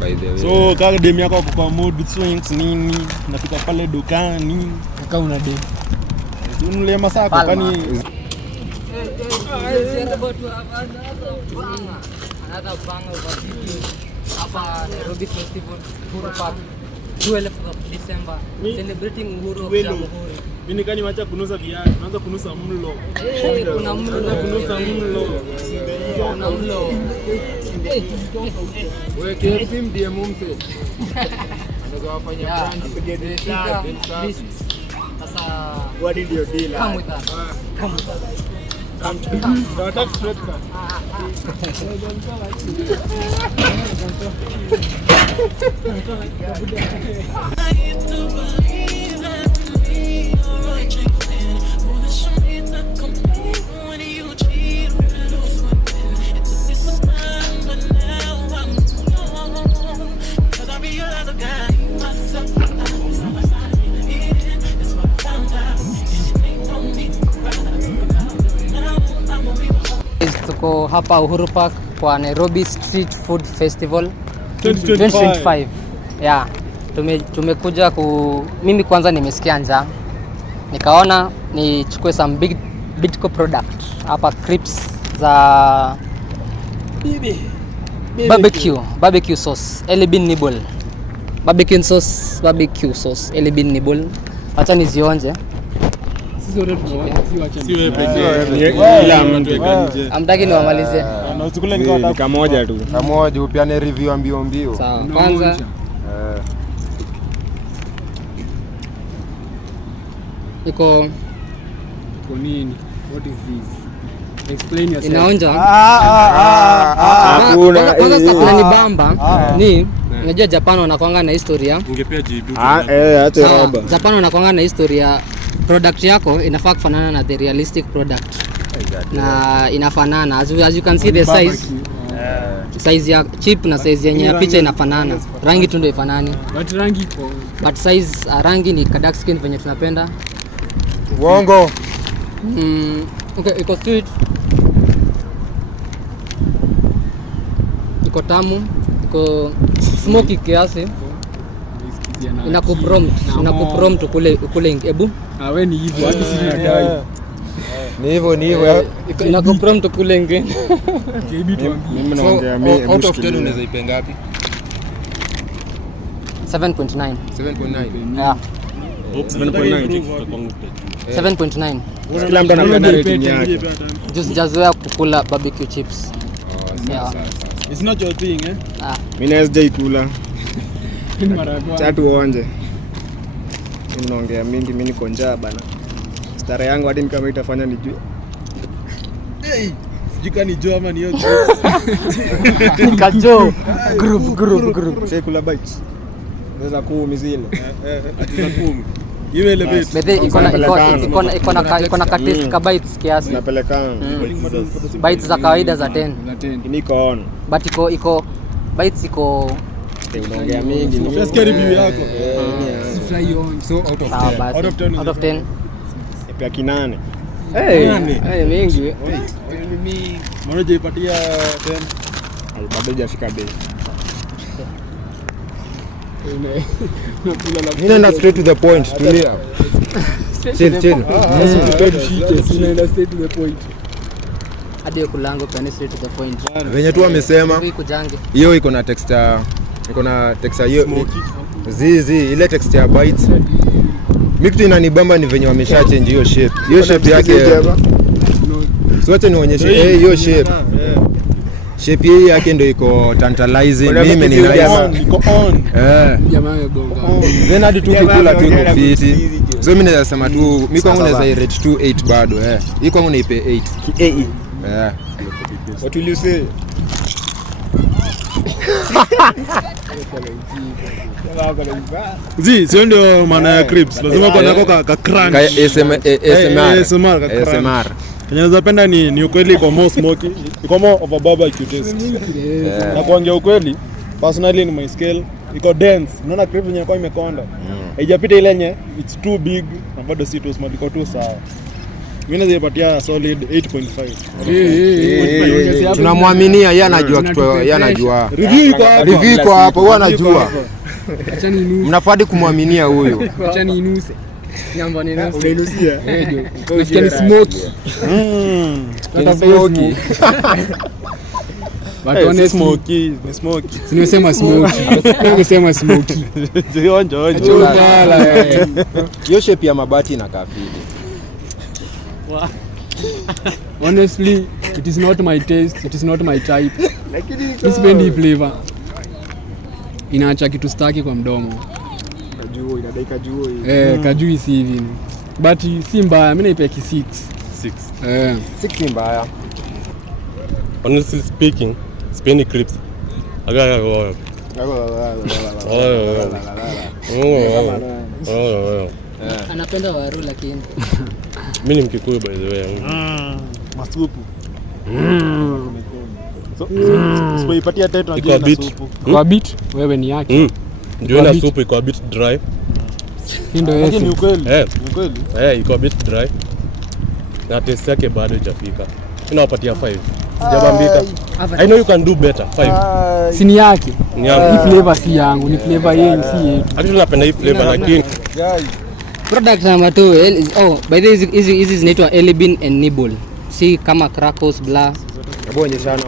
by the way. So kaka dem yako kwa mood swings nini nafika pale dukani kaka una dem unule masako kwani another banger of hapa Nairobi Festival Uhuru Park 12th of December celebrating Uhuru of Jamhuri. Mimi kani macha kunusa viatu naanza kunusa mlo. Kuna mlo kunusa mlo. Kuna mlo. Wewe KFC ndiye mumse. Anaweza wafanya brand list. Sasa what is your deal? Come with us. Come with us. Don't talk straight man. Tuko hapa Uhuru Park kwa Nairobi Street Food Festival 2025. Yeah. Tumekuja mimi kwanza nimesikia njaa. Nikaona nichukue some Bidco product hapa crisps za barbecue sauce, Elibin Nibble. Barbecue sauce, Elibin Nibble. Acha nizionje. Si wewe pekee. Ila mtu nje. Amtaki niwamalize. Na usikule ni kamoja tu. Kamoja upiane review mbio. Sawa. Kwanza iko nini? What is this? Explain yourself. Inaonja. Hakuna. Kwanza kuna nibamba ni unajua Japan wanakuanga na historia. Ungepea jibu. Hata roba. Japan wanakuanga na historia. Product yako inafaa kufanana na the realistic product. Na inafanana as you can see the size ya chip na size yenye ya picha inafanana. Rangi tu ndio ifanani. But size rangi ni dark skin venye tunapenda. Uongo. Okay, iko sweet. Iko tamu, iko smoky kiasi. Inakuprompt ukule ebu. Wewe ni hivyo hadi sisi tunadai. Ni hivyo. Inakuprompt ukule ngine. Mimi naongea mimi. Out of 10 unaweza ipe ngapi? 7.9. 7.9. Yeah. 7.9. Kila mtu anapenda rating yake. Jazoea kukula barbecue chips. Yeah. It's not your thing Mimi naweza ikula. Chatu onje. Unaongea mingi, mimi niko njaa bana. Stara yangu hadi kama itafanya nijue. Sijika ni jo ama ni yote. Nikajo. Group. Sasa kula bites. Naweza kuumizile. Atiza 10. Iwe ile bit. Bete iko na katisi ka bites kiasi. Napelekana. Bites za kawaida za 10. Niko on. But iko bites iko unaongea mingi. Unasikia review yako? Try on. So out of 10. Out of 10. Pia kinane. Mingi. Mbona hujaipatia 10? Bado hajafika bei. Mimi naenda straight to the point. Tulia. Chill. Inaenda straight to the point. Hadi kulango pani straight to the point. Venye tu amesema. Hiyo iko na texture. Hiyo. Zizi ile texture bites. Mimi inanibamba ni venye wamesha change hiyo shape. Hiyo shape yake. Sote nionyeshe hiyo shape. Shape hii yake ndio iko tantalizing. Mimi ni nice. Iko on. Jamaa amebonga. Then hadi tukikula tu iko fiti. So mimi naweza sema tu mimi kwangu naweza rate 8 bado Hii kwangu naipe 8. What will you say? Sio ndio maana ya crisps. Lazima kwa nako ka crunch. ASMR. Naweza penda ni ukweli iko more smoky. Iko more of a barbecue taste. Na kuongea ukweli, personally in my scale, iko dense. Unaona crisps yenyewe kwa imekonda. Haijapita ile yenye it's too big na bado si too small, iko tu sawa. Mimi nazipatia solid 8.5. Tunamwaminia yeye, anajua kitu, yeye anajua. Review iko hapo, huwa anajua. Acha ni nusu. Mnafadi kumwaminia huyo. Acha ni nusu. Nyamba ni nusu. Unainusia? Nasikia ni smoky. Smoky. But honestly, smoky. nimesema smoky. Nimesema smoky. Onjo. Hiyo shape ya mabati inakaa fiti. Honestly, it is not my taste, it is not my type. Sipendi flavor. Inaacha kitu staki kwa mdomo. Kajuo inadaika juo hivi. Kajui si hivi. But si mbaya, mimi naipea ki 6. 6. 6 ni mbaya. Honestly speaking, sipendi clips. Anapenda waru lakini. Mimi ni Mkikuyu by the way. Masupu. Sipoipatia title Iko na bit. supu. Kwa bit wewe ni yake. Ndio na supu iko a bit dry. Ndio Lakini ni yesu. ukweli. Eh. Ni ukweli. Iko a bit dry. Na taste yake bado haijafika. Ninawapatia 5. Sijabambika. I know you can do better. 5. Si ni yake. Ni yangu. Hii flavor si yangu, ni flavor yenu si yetu. Actually napenda hii flavor lakini Product number 2. By the way hizi zinaitwa Elibin and Nibble. Si kama Krakos bla. Hebu onyeshana.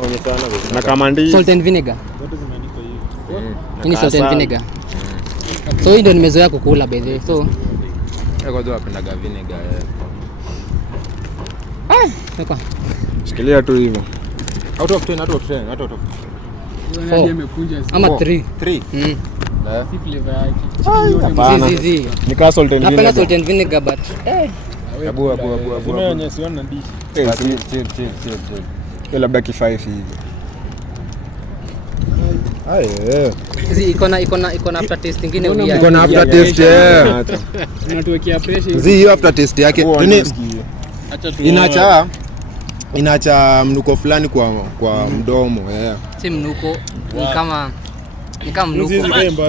Na kama ndi Salt and vinegar. zote zimeandikwa hivi. Hii ni salt and vinegar. So hii ndio nimezoea kukula by the way. So Kwa sababu napendaga vinegar. weka. Shikilia tu hivyo. Out of 10. Four. Imekunja Ama 3. 3. Mm. si flavor yake. Hapana. Zizi. Ni ka salt and Napenda vinegar. salt and vinegar but Abu. Yenye siona ndishi. Chill. Hiyo labda ki5 hivi. hizi iko na aftertaste nyingine weird. Iko na after taste. Unatuwekea pressure. Zi hiyo after taste yake. Inaacha mnuko fulani kwa mdomo. Si mnuko ni kama mnuko.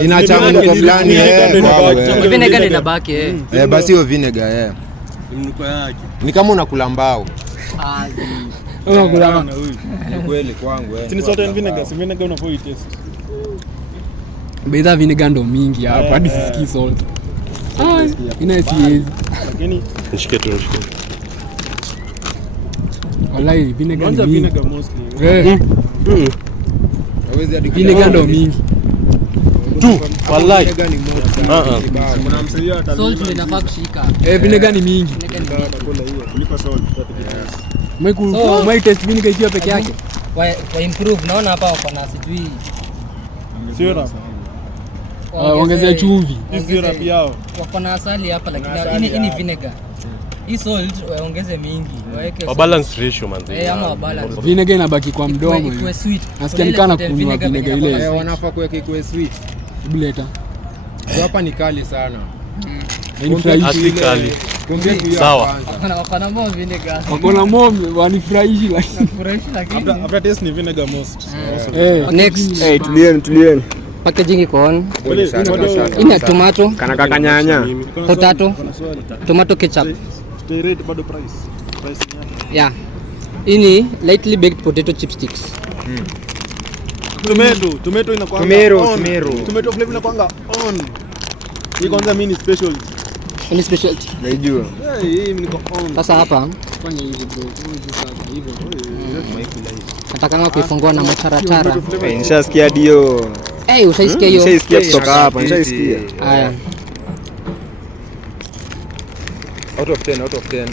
Inaacha mnuko fulani. Vinegar ndio inabaki Basi hiyo vinegar mnuko yake. ni kama unakula mbao. Unakula. Ni kweli kwangu. Si ni salt and vinegar, si vinegar unafaa taste. Bidhaa vinegar ndo mingi hapa hadi sisikii salt. Ina siezi. Lakini Nishike tu. Wallahi vinegar ni kwanza mingi. vinegar mostly. Vinegar ndo mingi. Wallahi. Kuna msaidia hata Salt ndio inafaa kushika. Vinegar ni mingi. kula hiyo kuliko salt. Mai taste vinegar ikiwa peke yake. Wa improve naona hapa wako na sijui Sio rap. Ongezea chumvi. Sio rap yao. wako na asali hapa lakini hii ni vinegar. Hii salt waongeze mingi. Waweke A balance ratio man. ama wa balance. Vinegar inabaki kwa mdomo. Ikuwe sweet. Nasikia nikana kunywa vinegar ile. Wanafaa kuweka ikuwe sweet. Buleta. Hapa ni kali sana. Asikali. Sawa. Wako na more vinegar. Wako na mombe wanifurahishi lakini. Fresh lakini. After taste ni vinegar most. Next Tulieni. packaging iko on. Hii ni tomato, Kana kaka nyanya. potato, tomato ketchup. Stay rate bado price. Price yake. Yeah. Hii ni lightly baked potato chipsticks. Tomato inakuwa Tomato. Tomato flavor inakuwa on. Hii kwanza mimi ni special. Ni specialty. Naijua. Hii niko on. Sasa hapa Fanya hivi bro. Hivyo. natakanga kuifungua na mataratara. Nishasikia dio. Ushaisikia hiyo? Nishasikia kutoka hapa, nishasikia. Haya. Out of 10.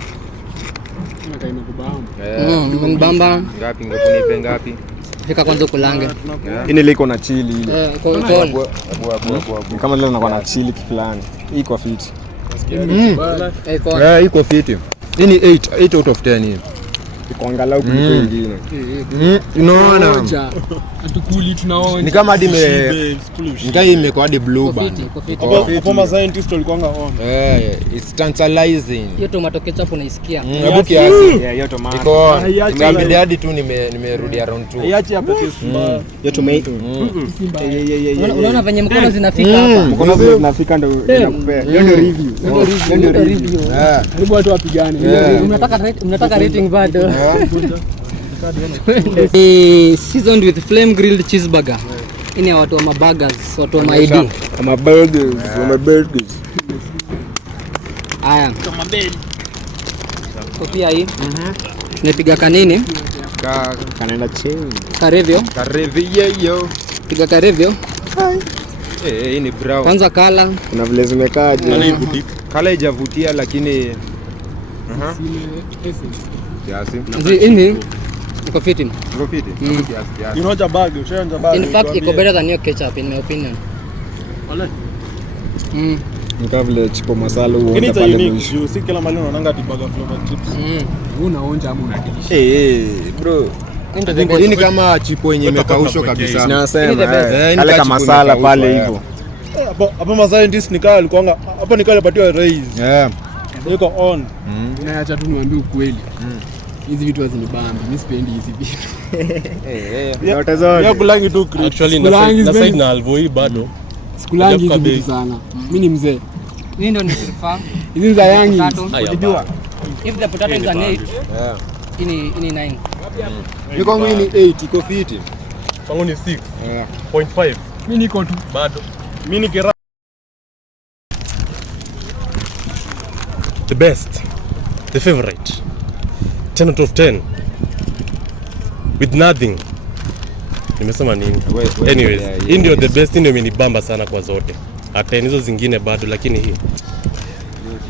Mbamba. Ngapi ngekunipe ngapi? Fika kwanza kulange. Ini liko na chili ile. Abu. Kama leo nakuwa na chili kifulani. Hii kwa fit. Iko fiti. Hii ni 8 out of 10 hii. Iko angalau kuliko ingine. Unaona? Atukuli tunaona. Ni kama hadi ngai imekuwa hadi blue band. Hapo ma scientist walikuanga on. It's tantalizing. Hiyo tomato ketchup unaisikia. Hebu kiasi. Hiyo tomato. Iko. Ngambidi hadi tu nimerudi around 2. Iachi hapa test. Hiyo tomato. Unaona venye mkono zinafika hapa. Mkono zinafika ndio inakupea. Hiyo ndio review. Ndio review. Hebu watu wapigane. Mnataka rating bado. Seasoned with flame grilled cheeseburger. Ini watu wa maburgers, watu wa maidi. Kama burgers. Haya. Kopia hii. Tunapiga kanini? Kanaenda chini. Karevio. Karevio. Piga karevio. Hii ni brown. Kwanza kala. Kuna vile zimekaaje? Kala haijavutia lakini kiasi. Ini iko fiti. Iko fiti. Kiasi. You know jabag, ushaanza jabag. In fact, iko better than your ketchup in my opinion. Ni kama vile chipo masala huo Lakini pale unique, mwisho. you see kila mahali unaonanga burger flavored chips. Unaonja ama unadilisha. Bro. Hii ni kama chipo yenye imekaushwa kabisa. Nasema ni kale kama masala pale imekaushwa, hivyo. Hapo ma scientist nikaa alikuanga hapo nikaa alipatiwa raise. Yuko on. Naacha tu niwaambie ukweli. Hizi vitu hazinibambi. Mimi sipendi hizi vitu. Yote zote. Ya kulangi tu creep. Actually na side na alvoi bado. Sikulangi hizi vitu sana. Mimi ni mzee. Hii ndio ni prefer. Hizi za yangi. Unajua. If the potato is an 8, ini 9. Niko ngini ni 8 iko fiti. Pangu ni 6.5. Mimi niko tu Bado. Mimi nikira The best. The favorite. 10 out of 10. With nothing. Nimesema nini? Anyways, hii ndio the best, ndio imenibamba sana kwa zote. Hata hizo zingine bado lakini hii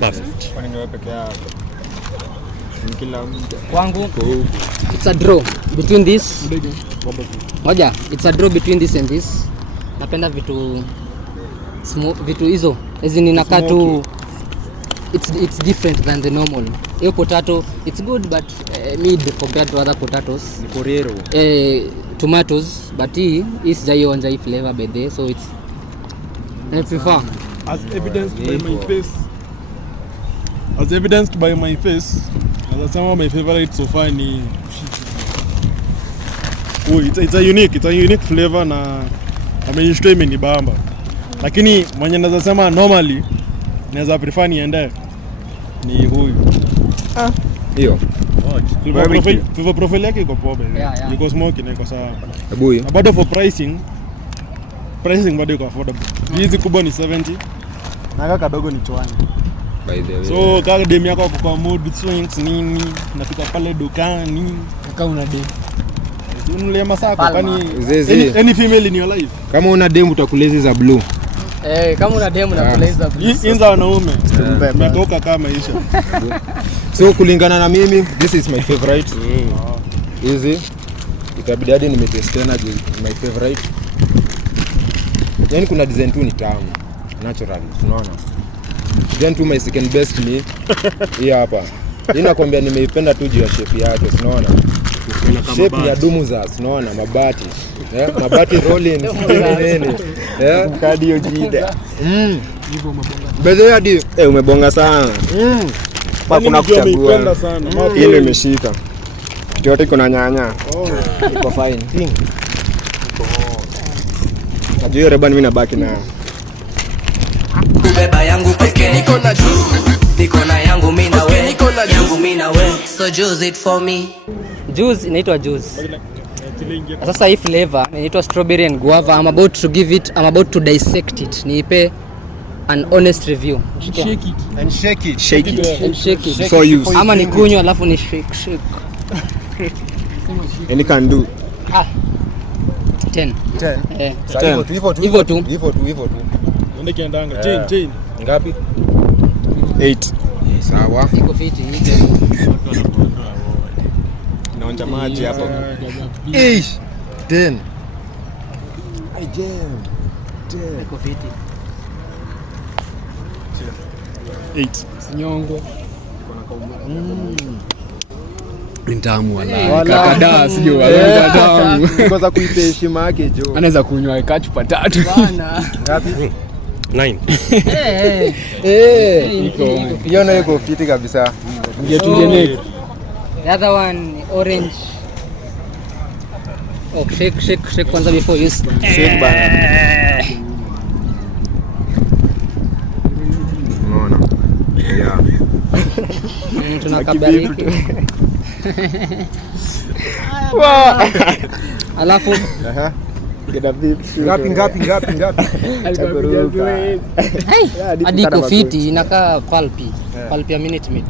perfect. Kwani wewe peke yako? Kila mtu. Kwangu it's a draw between this. Moja, it's a draw between this and this. Napenda vitu hizo. Hizi ninakaa tu it's different than the normal. Hiyo potato it's good but mid compared to other potatoes. Ni porero. Tomatoes but hii sijaionja hii flavor by the so it's I prefer as evidenced by my face. As evidenced by my face. Nasema my favorite so far ni it's a unique flavor na amenishtua imenibamba. Lakini mwenye naweza sema normally naweza prefer niende ni huyu. Hiyo. Flavor profile yake iko poa bale. Iko smoky na iko sawa. Hebu hiyo. Bado for pricing bado iko affordable. Hizi kubwa ni 70 na kaka kadogo ni 20. By the way. So kaka dem yako kwa mood swings nini napita pale dukani kaka una dem. Unulia masako kwani Zezi. any female in your life. Kama una dem utakulezi za blue. kama una dem unakuleza Inza wanaume. Umetoka kama maisha. So kulingana na mimi this is my favorite. Easy. Itabidi hadi nimetest tena my favorite. Yaani kuna design tu ni tamu. Naturally, unaona. Then to my second best ni hii hapa. Hii nakwambia nimeipenda tu juu ya shape yake, unaona? Shape ya dumu za, unaona, mabati. Mabati rolling nini. Kadi hiyo jida. Hivyo mabonga. Bedhe hadi Umebonga sana. Pa kuna kuchagua. Ile imeshika. Kitu yote iko na nyanya. Iko fine. Najua reba mimi nabaki na beba yangu peke niko na juice niko na yangu mimi na wewe niko na yangu mimi na wewe so juice it for me. Juice inaitwa juice. Sasa hii flavor inaitwa strawberry and guava. I'm about to dissect it. Niipe an honest review. shake it. so you. Ama nikunywa alafu ni shake. Any can do. 10. Hivyo tu. Ndio kiandanga. Chain. Ngapi? 8. Sawa. Iko fiti. Naonja maji hapo. 10. Iko fiti. 8. Nyongo. Nitamu wala. Kakada sio wala tamu. Kwanza kuipe heshima yake jo. Anaweza kunywa ikachupa 3. Bana. Ngapi? 9. Hiyo nayo iko fiti kabisa. Ngetunge next. The other one orange. Oh, shake kwanza before you Shake bana. Unaona? Yeah. Tunakabariki. Alafu Ngapi? hadi iko fiti inakaa pulpy ya Minute Maid.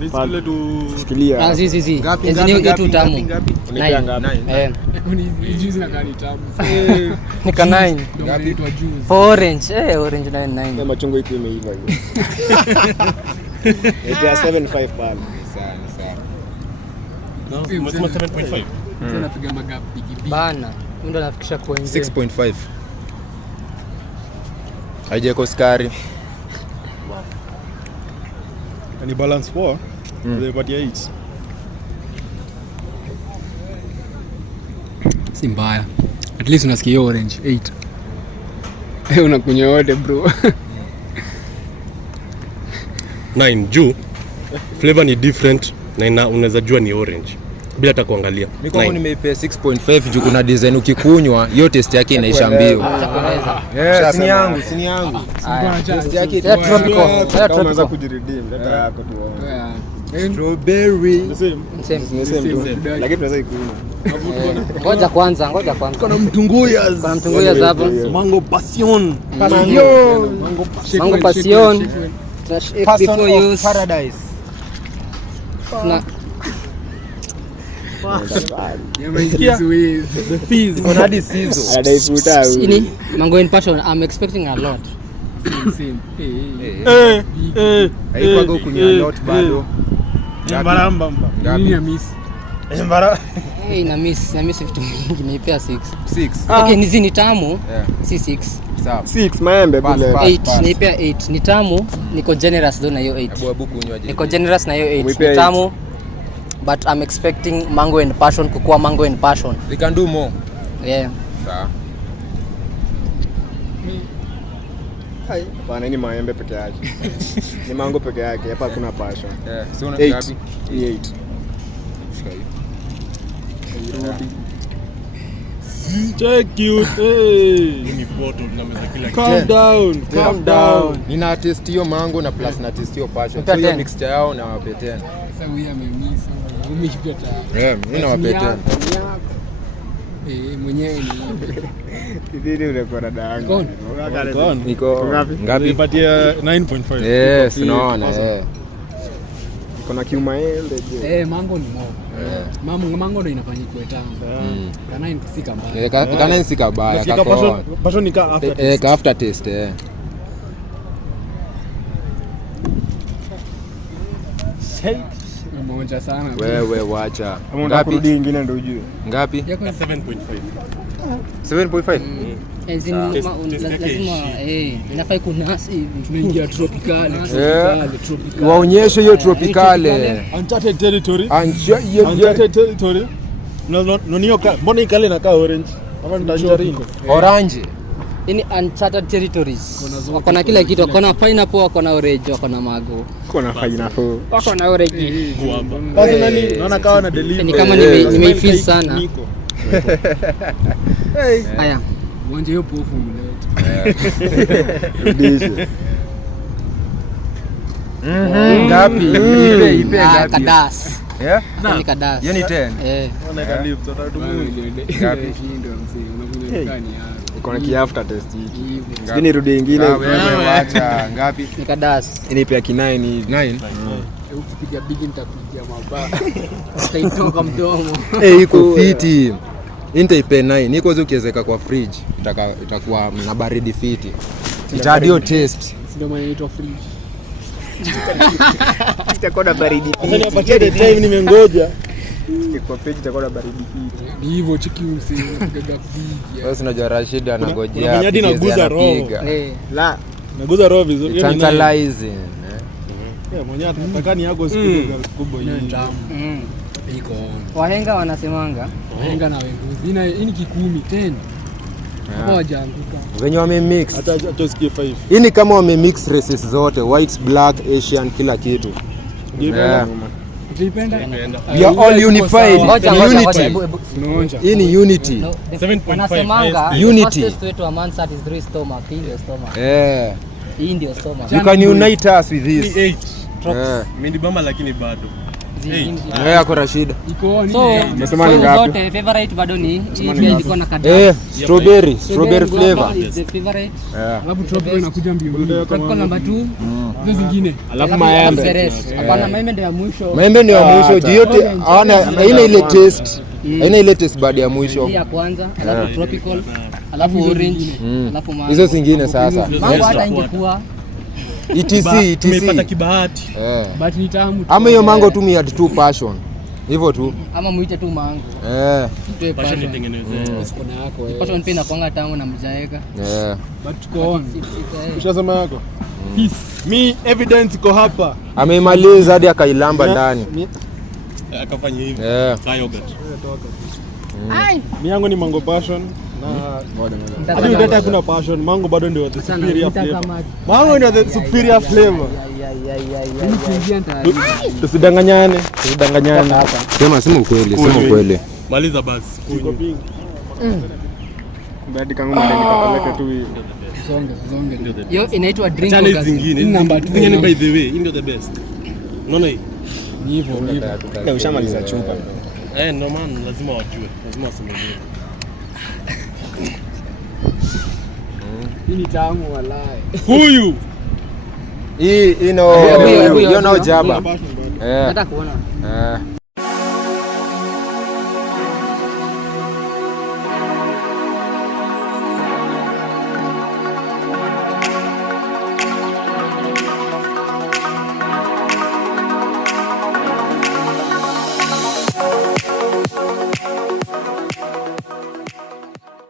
Nisile tu Shikilia. Zizi. Ngapi? Yetu tamu. Unipea ngapi? Ni juice na gani tamu. Nika 9. Ngapi inaitwa juice. For orange. Orange 9. Kama machungwa iko imeiva hiyo. Nipea 7.5 pale. No, umesema 7.5. Sasa napiga magapi kipi. Bana. Ndo nafikisha kwa nje. 6.5. Haijako sukari. ni balance poa. Nimepatia 8. Si mbaya. At least unasikia hiyo orange 8. Unakunywa yote bro. 9 juu flavor ni different na unaweza jua ni orange bila hata kuangalia. Mimi kwangu nimeipea 6.5 juu kuna design ukikunywa hiyo taste yake inaisha mbio. Sini yangu. Taste yake tropical. Unaweza kujiredeem data yako tu. Strawberry. Same. Lakini tunaweza ikunywa. Ngoja kwanza. Kuna mtunguya hapo. Mango passion. Mango passion. Before you Paradise. na The fizz. Kuna hadi sizo. Anadaifuta huyu. ini mango in passion. I'm expecting a lot. Haikuwa kunywa lot bado. Mbaramba. Nini ya miss? Mbara. Na miss vitu mingi naipea 6. 6. Okay, nizi ni tamu. Si 6. Sawa. 6 maembe bile. 8 naipea 8. Ni tamu, niko generous though na hiyo 8. Abu kunywaje? Niko generous na hiyo 8. Umepea Ni tamu. But I'm expecting mango and passion kukua mango and passion. We can do more. Yeah. Sawa. Hapana, ni maembe peke yake. Ni mango peke yake, hapa hakuna passion. Si una 8. ngapi? Ni 8. Shika hiyo. Check you. Hey. Ni bottle tunameza kila kitu. Calm down. Nina taste hiyo mango na plus na taste hiyo passion. Nipa So hiyo 10. mixture yao na wape 10. Sasa huyu amemiss. Umeshipata. Mimi na wape 10. Mwenyewe ni Hivi ule kwa dada yangu. Niko ngapi? Nimepatia 9.5. Unaona Iko na kiumaembe je. mango ni mob. Mango ndo inafanya kuwe tamu. Kana inafika mbaya. Kana si kabaya Nafika kako. passion nika after taste. Ka after taste Umeonja sana. Wewe wacha. Kama unataka kurudi nyingine ndio ujue. Ngapi? 7.5. 7.5. Lazima inafai kunasi hivi. Tunaingia tropical. Waonyeshe hiyo tropicale. Uncharted territory. Uncharted territory. Mbona ikale inakaa orange? Ama ni tangerine? Orange. Ini uncharted territories. Wako na kila kitu, wako na pineapple, wako na orange, wako na mango. Iko na pineapple. Wako na orange. Personally naona kawa na deliver. Ni kama nimeifeel sana. Haya. Uonje hiyo pofu mlete. Rudishe. Ngapi? Ipe ngapi? Kadas. Ni kadas. Hiyo ni 10. Naona ka lift Ngapi? Iko na kiafter taste hiki. Lakini rudi nyingine. Wewe wacha ngapi? Ni kadas. Ini pia kinai ni 9. Ukipiga big nitapiga mabaya. Sitaitoka mdomo. Iko fiti. Nitaipe 9. Niko zo ukiwezeka kwa fridge. Itakuwa na baridi fiti. Itadio taste. Ndio maana inaitwa fridge. itakuwa na baridi. Sasa nipatie the time nimengoja. Kwa fridge itakuwa na baridi fiti. Ni hivyo chiki unapiga big. Wewe unajua Rashid anangojea. Mnyadi naguza roho. La, naguza roho vizuri. Tantalizing. Mwenyewe atakani yako siku kubwa hii. Iko on. Wahenga wanasemanga Wahenga na wenguzi. Hii ni kikumi 10. Hapo hajaanguka. Venye wamemix. Hata usikie 5. Hii ni kama wamemix races zote, white, black, Asian, kila kitu. Yeah. We are all unified. Unity. Hii ni unity. wanasemanga Unity. fastest way to a man's heart is through his stomach. Hii ndio stomach. Yeah. Hii ndio stomach. You can unite us with this. 8. Yeah. Mimi bamba lakini bado. Wewe yako Rashida. Iko on. So, Umesema ni ngapi? zote favorite bado ni hii ilikuwa na kadhaa. Strawberry flavor. Is the favorite. Alafu tropical inakuja mbio. Tropical number 2. Hizo zingine. Alafu maembe. Hapana, maembe ndio ya mwisho. Maembe ni ya mwisho. Yote haina ile taste. Haina ile taste baada ya mwisho. Hii ya kwanza, alafu tropical, alafu orange, alafu mango. Hizo zingine sasa. Mango hata ingekuwa Tumepata kibahati. But ni tamu. Ama hiyo mango tu miad tu passion. Hivyo tu. ama muite tu mango. Tuwe Passion passion. itengenezee. Sikona yako wewe. Passion pia inakuanga tamu na mjaeka. But tuko on. Ushasema yako? Mi evidence iko hapa. Ameimaliza hadi akailamba ndani. Akafanya hivi. Yogurt. Mi yangu ni mango passion na hadi udata kuna passion. Mango bado ndio the superior flavor. Mango ndio the superior flavor. Tusidanganyane. Sema ukweli. Maliza basi. Badi kangu mali nikapeleke tu hii. Zonge. Hiyo inaitwa drink Chani orgasm. zingine. Number 2. Zingine by the way, hii ndio the best. Unaona hii? Ni hivyo. Leo ushamaliza chupa. No man, lazima wajue. Lazima waseme hivi. Hii ni tamu walai. Huyu. Hii ino jaba. Nataka kuona.